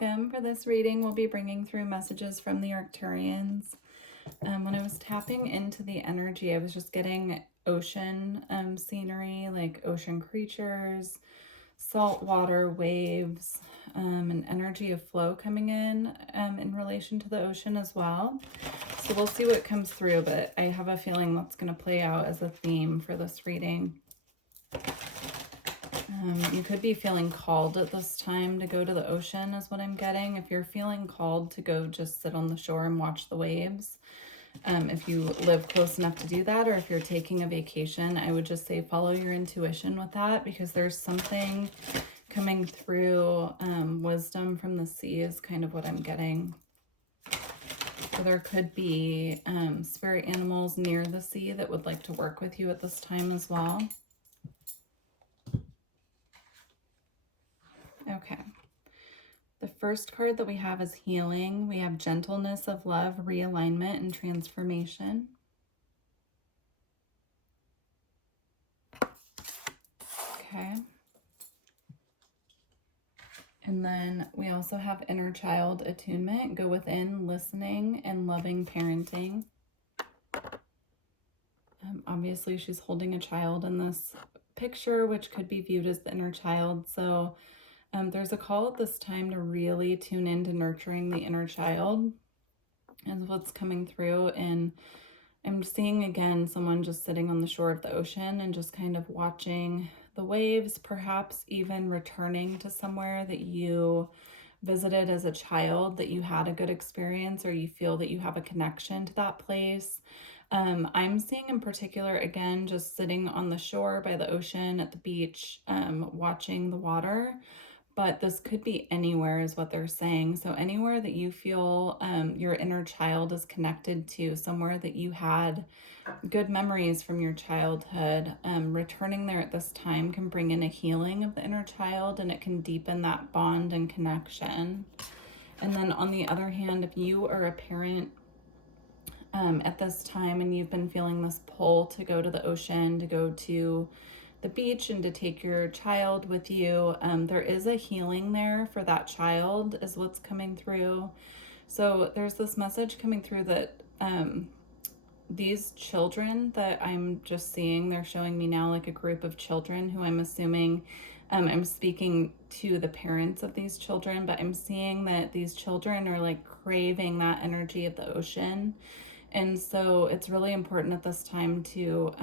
welcome. For this reading, we'll be bringing through messages from the Arcturians. When I was tapping into the energy, I was just getting ocean scenery, like ocean creatures, salt water, waves, an energy of flow coming in relation to the ocean as well. So we'll see what comes through, but I have a feeling that's going to play out as a theme for this reading. You could be feeling called at this time to go to the ocean is what I'm getting. If you're feeling called to go just sit on the shore and watch the waves, if you live close enough to do that, or if you're taking a vacation, I would just say follow your intuition with that, because there's something coming through. Wisdom from the sea is kind of what I'm getting. So there could be spirit animals near the sea that would like to work with you at this time as well. Okay. The first card that we have is healing. We have gentleness of love, realignment, and transformation. Okay. And then we also have inner child attunement, go within, listening, and loving parenting. Obviously, she's holding a child in this picture, which could be viewed as the inner child. So there's a call at this time to really tune into nurturing the inner child is what's coming through. And I'm seeing again someone just sitting on the shore of the ocean and just kind of watching the waves, perhaps even returning to somewhere that you visited as a child, that you had a good experience, or you feel that you have a connection to that place. I'm seeing in particular, again, just sitting on the shore by the ocean at the beach, watching the water. But this could be anywhere is what they're saying. So anywhere that you feel your inner child is connected to, somewhere that you had good memories from your childhood, returning there at this time can bring in a healing of the inner child, and it can deepen that bond and connection. And then on the other hand, if you are a parent at this time and you've been feeling this pull to go to the ocean, to go to the beach, and to take your child with you, there is a healing there for that child is what's coming through. So there's this message coming through that these children that I'm just seeing, they're showing me now like a group of children who I'm assuming, I'm speaking to the parents of these children, but I'm seeing that these children are like craving that energy of the ocean. And so it's really important at this time to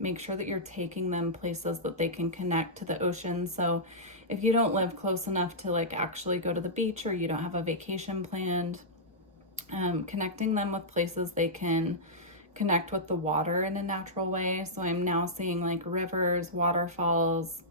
make sure that you're taking them places that they can connect to the ocean. So if you don't live close enough to like actually go to the beach, or you don't have a vacation planned, connecting them with places they can connect with the water in a natural way. So I'm now seeing like rivers, waterfalls,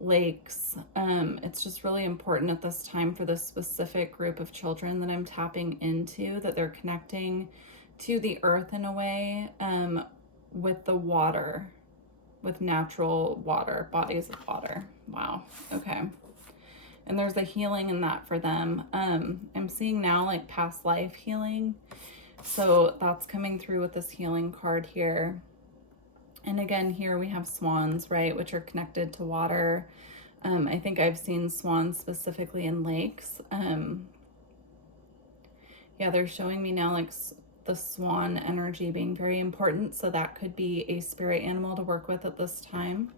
lakes. It's just really important at this time for this specific group of children that I'm tapping into, that they're connecting to the earth in a way, with the water, with natural water, bodies of water. Wow. Okay. And there's a healing in that for them. I'm seeing now like past life healing. So that's coming through with this healing card here. And again, here we have swans, right, which are connected to water. I think I've seen swans specifically in lakes. Yeah, they're showing me now like the swan energy being very important. So that could be a spirit animal to work with at this time.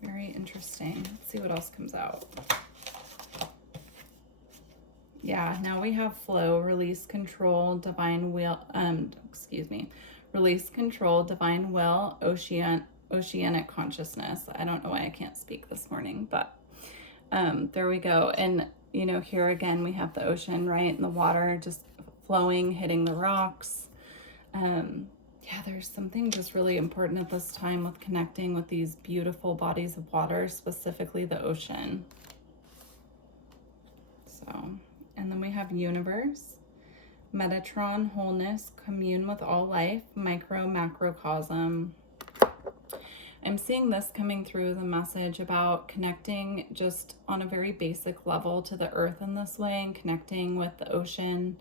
Very interesting. Let's see what else comes out. Yeah, now we have flow, release, control, divine will, release, control, divine will, oceanic consciousness. I don't know why I can't speak this morning, but there we go. And you know, here again, we have the ocean, right? And the water just flowing, hitting the rocks. Yeah, there's something just really important at this time with connecting with these beautiful bodies of water, specifically the ocean. So, and then we have universe, Metatron, wholeness, commune with all life, micro, macrocosm. I'm seeing this coming through as a message about connecting just on a very basic level to the earth in this way, and connecting with the ocean,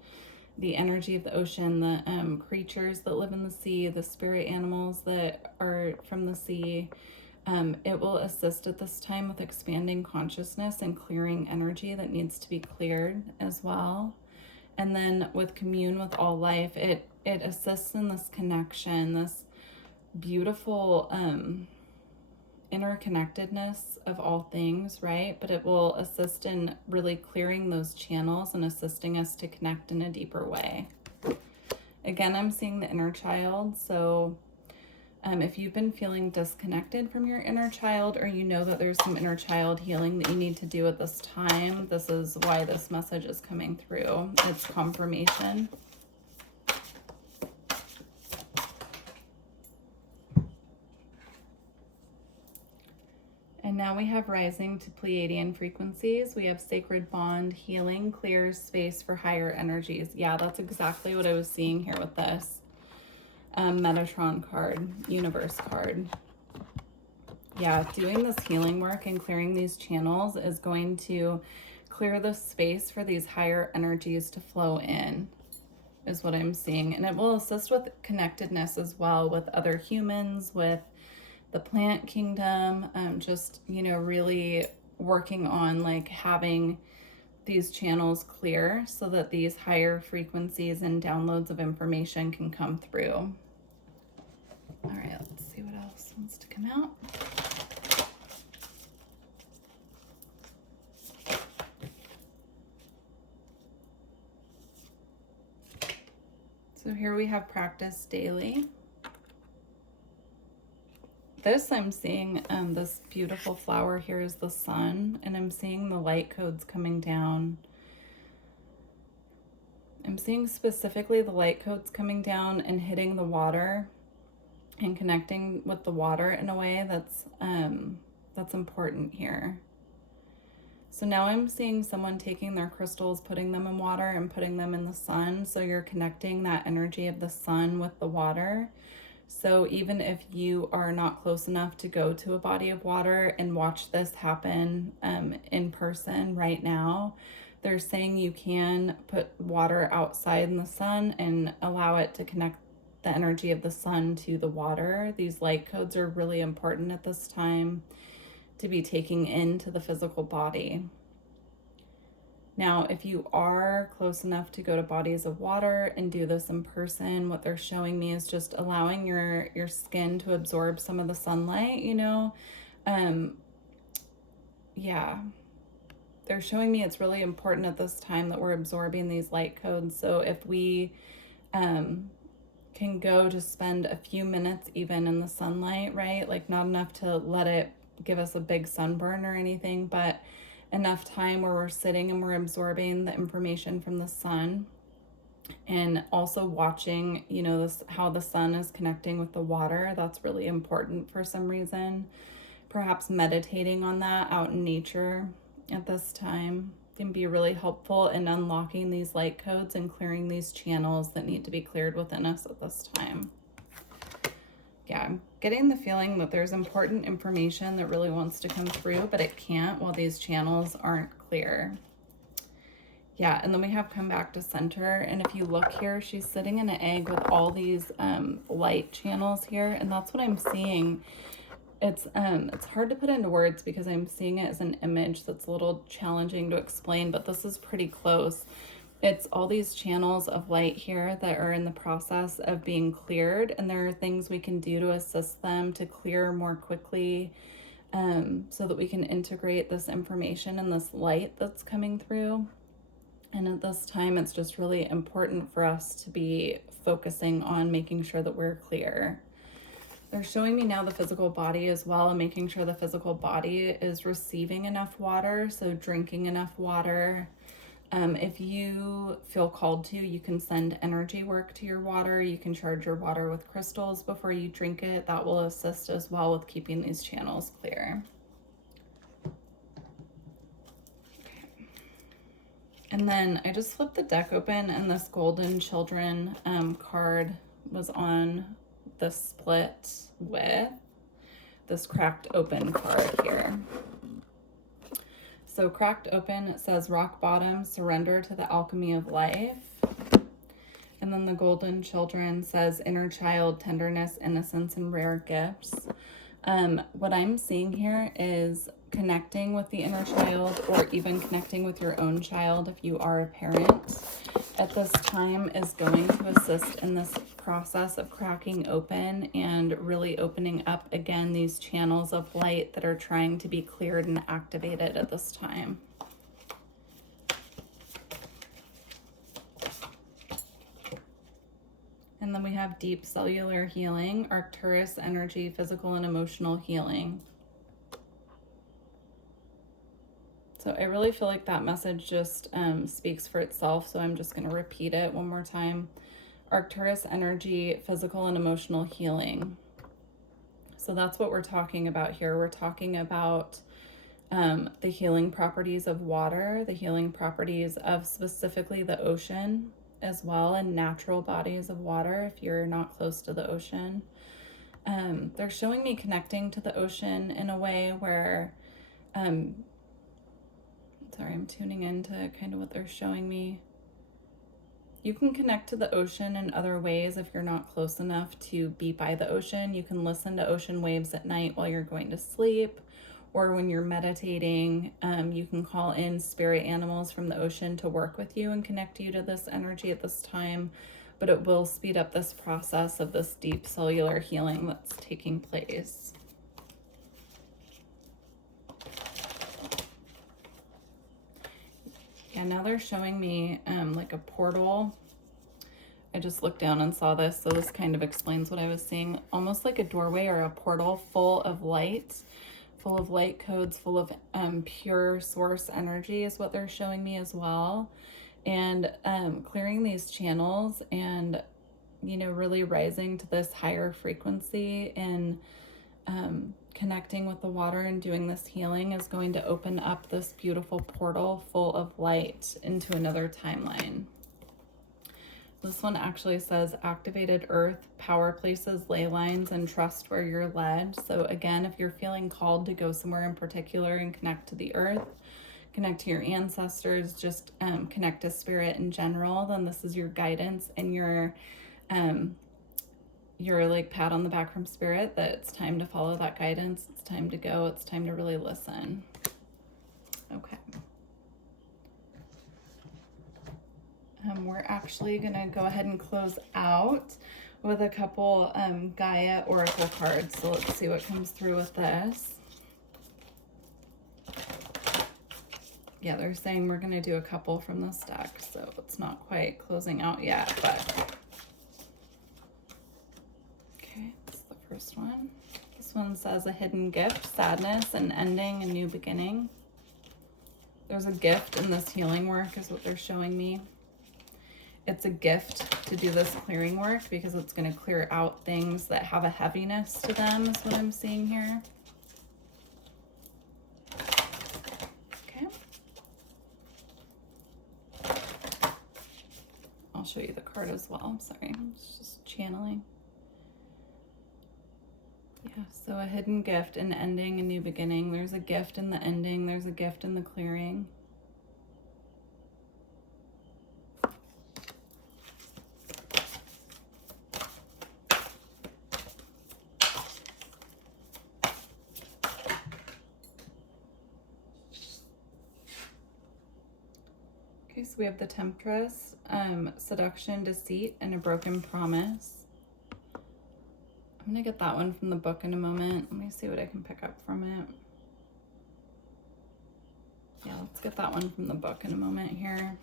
the energy of the ocean, the creatures that live in the sea, the spirit animals that are from the sea, It will assist at this time with expanding consciousness and clearing energy that needs to be cleared as well. And then with commune with all life, it assists in this connection, this beautiful interconnectedness of all things, right? But it will assist in really clearing those channels and assisting us to connect in a deeper way. Again, I'm seeing the inner child. So if you've been feeling disconnected from your inner child, or you know that there's some inner child healing that you need to do at this time, this is why this message is coming through. It's confirmation. And now we have rising to Pleiadian frequencies. We have sacred bond, healing, clears space for higher energies. Yeah, that's exactly what I was seeing here with this Metatron card, universe card. Yeah, doing this healing work and clearing these channels is going to clear the space for these higher energies to flow in, is what I'm seeing. And it will assist with connectedness as well with other humans, with the plant kingdom, just, you know, really working on like having these channels clear so that these higher frequencies and downloads of information can come through. All right, let's see what else wants to come out. So here we have practice daily. This I'm seeing, this beautiful flower here is the sun, and I'm seeing the light codes coming down. I'm seeing specifically the light codes coming down and hitting the water and connecting with the water in a way that's important here. So now I'm seeing someone taking their crystals, putting them in water and putting them in the sun. So you're connecting that energy of the sun with the water. So even if you are not close enough to go to a body of water and watch this happen in person right now, they're saying you can put water outside in the sun and allow it to connect the energy of the sun to the water. These light codes are really important at this time to be taking into the physical body. Now, if you are close enough to go to bodies of water and do this in person, what they're showing me is just allowing your skin to absorb some of the sunlight, you know. Yeah, they're showing me it's really important at this time that we're absorbing these light codes. So if we can go just spend a few minutes even in the sunlight, right? Like not enough to let it give us a big sunburn or anything, but enough time where we're sitting and we're absorbing the information from the sun, and also watching, you know, this, how the sun is connecting with the water. That's really important for some reason. Perhaps meditating on that out in nature at this time can be really helpful in unlocking these light codes and clearing these channels that need to be cleared within us at this time. Yeah, I'm getting the feeling that there's important information that really wants to come through, but it can't while these channels aren't clear. Yeah, and then we have come back to center. And if you look here, she's sitting in an egg with all these light channels here. And that's what I'm seeing. It's hard to put into words because I'm seeing it as an image that's a little challenging to explain, but this is pretty close. It's all these channels of light here that are in the process of being cleared, and there are things we can do to assist them to clear more quickly, so that we can integrate this information and this light that's coming through. And at this time, it's just really important for us to be focusing on making sure that we're clear. They're showing me now the physical body as well, and making sure the physical body is receiving enough water, so drinking enough water. If you feel called to, you can send energy work to your water. You can charge your water with crystals before you drink it. That will assist as well with keeping these channels clear. Okay. And then I just flipped the deck open, and this Golden Children card was on the split with this Cracked Open card here. So Cracked Open, it says rock bottom, surrender to the alchemy of life. And then the Golden Children says inner child, tenderness, innocence, and rare gifts. What I'm seeing here is connecting with the inner child, or even connecting with your own child if you are a parent at this time, is going to assist in this process of cracking open and really opening up again these channels of light that are trying to be cleared and activated at this time. And then we have deep cellular healing, Arcturus energy, physical and emotional healing. So I really feel like that message just speaks for itself. So I'm just going to repeat it one more time. Arcturus energy, physical and emotional healing. So that's what we're talking about here. We're talking about the healing properties of water, the healing properties of specifically the ocean as well, and natural bodies of water if you're not close to the ocean. They're showing me connecting to the ocean in a way where, sorry, I'm tuning into kind of what they're showing me. You can connect to the ocean in other ways if you're not close enough to be by the ocean. You can listen to ocean waves at night while you're going to sleep, or when you're meditating. You can call in spirit animals from the ocean to work with you and connect you to this energy at this time, but it will speed up this process of this deep cellular healing that's taking place. Yeah, now they're showing me like a portal. I just looked down and saw this, so this kind of explains what I was seeing. Almost like a doorway or a portal full of light codes, full of pure source energy is what they're showing me as well. And clearing these channels and, you know, really rising to this higher frequency and connecting with the water and doing this healing is going to open up this beautiful portal full of light into another timeline. This one actually says activated earth, power places, ley lines, and trust where you're led. So again, if you're feeling called to go somewhere in particular and connect to the earth, connect to your ancestors, just connect to spirit in general, then this is your guidance and your like pat on the back from spirit that it's time to follow that guidance. It's time to go. It's time to really listen. Okay. We're actually going to go ahead and close out with a couple Gaia Oracle cards. So let's see what comes through with this. Yeah, they're saying we're going to do a couple from this deck, so it's not quite closing out yet, but... Okay, this is the first one. This one says a hidden gift, sadness, an ending, a new beginning. There's a gift in this healing work is what they're showing me. It's a gift to do this clearing work because it's going to clear out things that have a heaviness to them is what I'm seeing here. Okay. I'll show you the card as well. Sorry, it's just channeling. Yeah, so a hidden gift, an ending, a new beginning. There's a gift in the ending. There's a gift in the clearing. Okay, so we have the Temptress, seduction, deceit, and a broken promise. I'm gonna get that one from the book in a moment. Let me see what I can pick up from it. Yeah, let's get that one from the book in a moment here.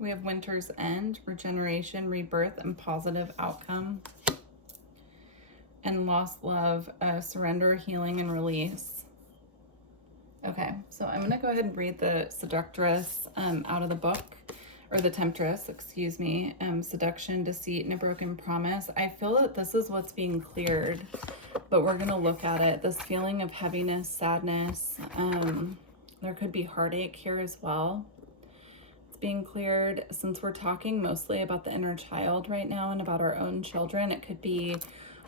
We have Winter's End, regeneration, rebirth, and positive outcome. And lost love, surrender, healing, and release. Okay, so I'm going to go ahead and read the Seductress out of the book, or the Temptress, excuse me. Seduction, deceit, and a broken promise. I feel that this is what's being cleared, but we're going to look at it. This feeling of heaviness, sadness. There could be heartache here as well. It's being cleared. Since we're talking mostly about the inner child right now and about our own children, it could be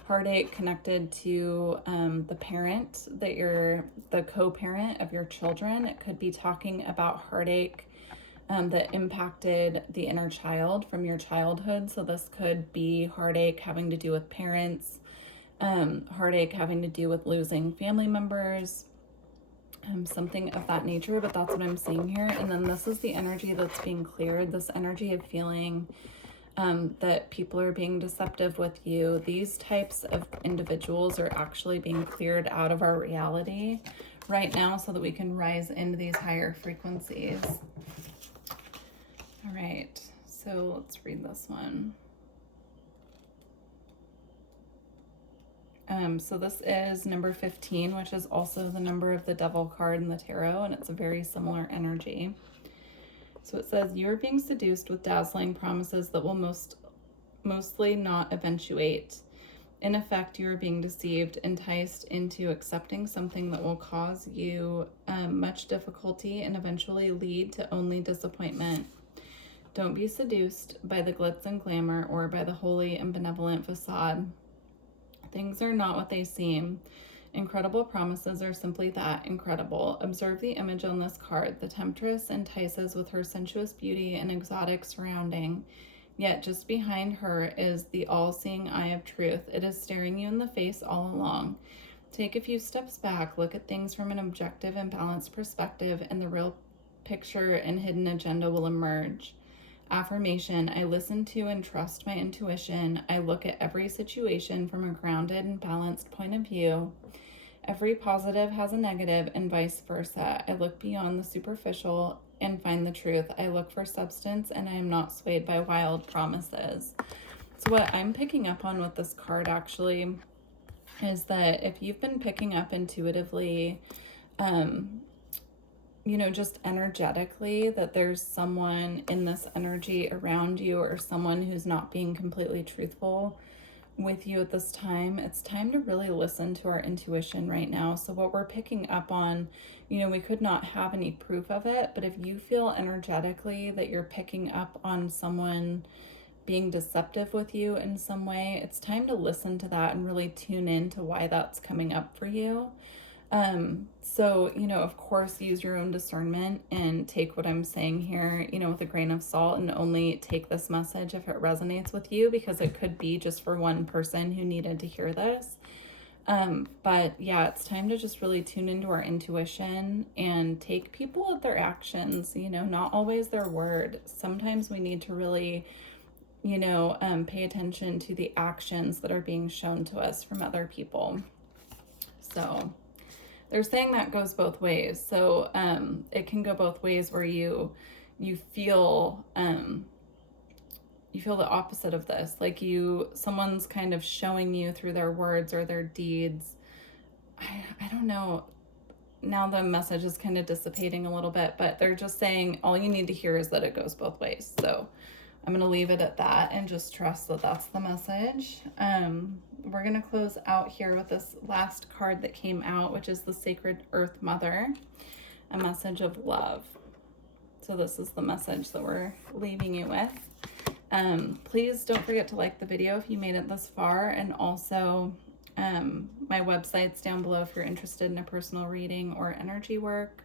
heartache connected to the parent that you're the co-parent of your children. It could be talking about heartache that impacted the inner child from your childhood. So this could be heartache having to do with parents, heartache having to do with losing family members, something of that nature, but that's what I'm seeing here. And then this is the energy that's being cleared, this energy of feeling that people are being deceptive with you. These types of individuals are actually being cleared out of our reality right now so that we can rise into these higher frequencies. All right, so let's read this one. So this is number 15, which is also the number of the devil card in the tarot, and it's a very similar energy. So it says, you are being seduced with dazzling promises that will mostly not eventuate. In effect, you are being deceived, enticed into accepting something that will cause you much difficulty and eventually lead to only disappointment. Don't be seduced by the glitz and glamour or by the holy and benevolent facade. Things are not what they seem. Incredible promises are simply that, incredible. Observe the image on this card. The temptress entices with her sensuous beauty and exotic surrounding. Yet just behind her is the all-seeing eye of truth. It is staring you in the face all along. Take a few steps back, look at things from an objective and balanced perspective, and the real picture and hidden agenda will emerge. Affirmation, I listen to and trust my intuition. I look at every situation from a grounded and balanced point of view. Every positive has a negative and vice versa. I look beyond the superficial and find the truth. I look for substance and I am not swayed by wild promises. So what I'm picking up on with this card actually is that if you've been picking up intuitively, just energetically, that there's someone in this energy around you or someone who's not being completely truthful with you at this time, it's time to really listen to our intuition right now. So what we're picking up on, we could not have any proof of it, but if you feel energetically that you're picking up on someone being deceptive with you in some way, it's time to listen to that and really tune in to why that's coming up for you. So, of course, use your own discernment and take what I'm saying here, with a grain of salt, and only take this message if it resonates with you, because it could be just for one person who needed to hear this. But yeah, it's time to just really tune into our intuition and take people at their actions, not always their word. Sometimes we need to really, pay attention to the actions that are being shown to us from other people. So they're saying that goes both ways. So it can go both ways, where you feel the opposite of this, like someone's kind of showing you through their words or their deeds. I don't know. Now the message is kind of dissipating a little bit, but they're just saying all you need to hear is that it goes both ways. So I'm going to leave it at that and just trust that that's the message. We're going to close out here with this last card that came out, which is the Sacred Earth Mother, a message of love. So this is the message that we're leaving you with. Please don't forget to like the video if you made it this far, and also my website's down below if you're interested in a personal reading or energy work,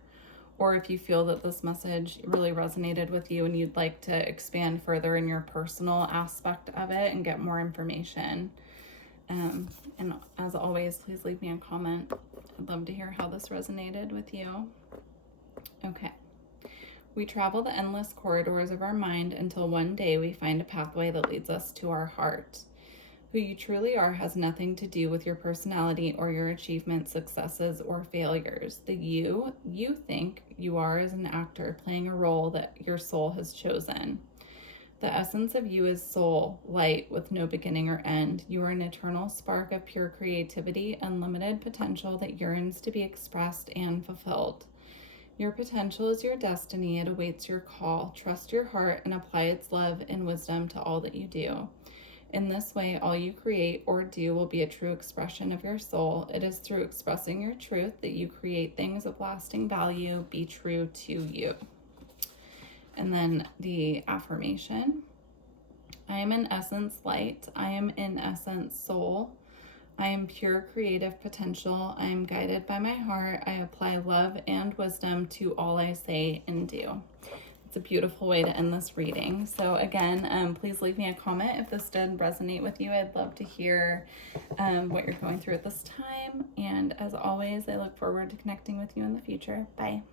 or if you feel that this message really resonated with you and you'd like to expand further in your personal aspect of it and get more information. And as always, please leave me a comment. I'd love to hear how this resonated with you. Okay. We travel the endless corridors of our mind until one day we find a pathway that leads us to our heart. Who you truly are has nothing to do with your personality or your achievements, successes, or failures. The you think you are is an actor playing a role that your soul has chosen. The essence of you is soul, light with no beginning or end. You are an eternal spark of pure creativity, unlimited potential that yearns to be expressed and fulfilled. Your potential is your destiny. It awaits your call. Trust your heart and apply its love and wisdom to all that you do. In this way, all you create or do will be a true expression of your soul. It is through expressing your truth that you create things of lasting value. Be true to you. And then the affirmation. I am in essence light. I am in essence soul. I am pure creative potential. I am guided by my heart. I apply love and wisdom to all I say and do. it's a beautiful way to end this reading. So again, please leave me a comment if this did resonate with you. I'd love to hear what you're going through at this time. And as always, I look forward to connecting with you in the future. Bye.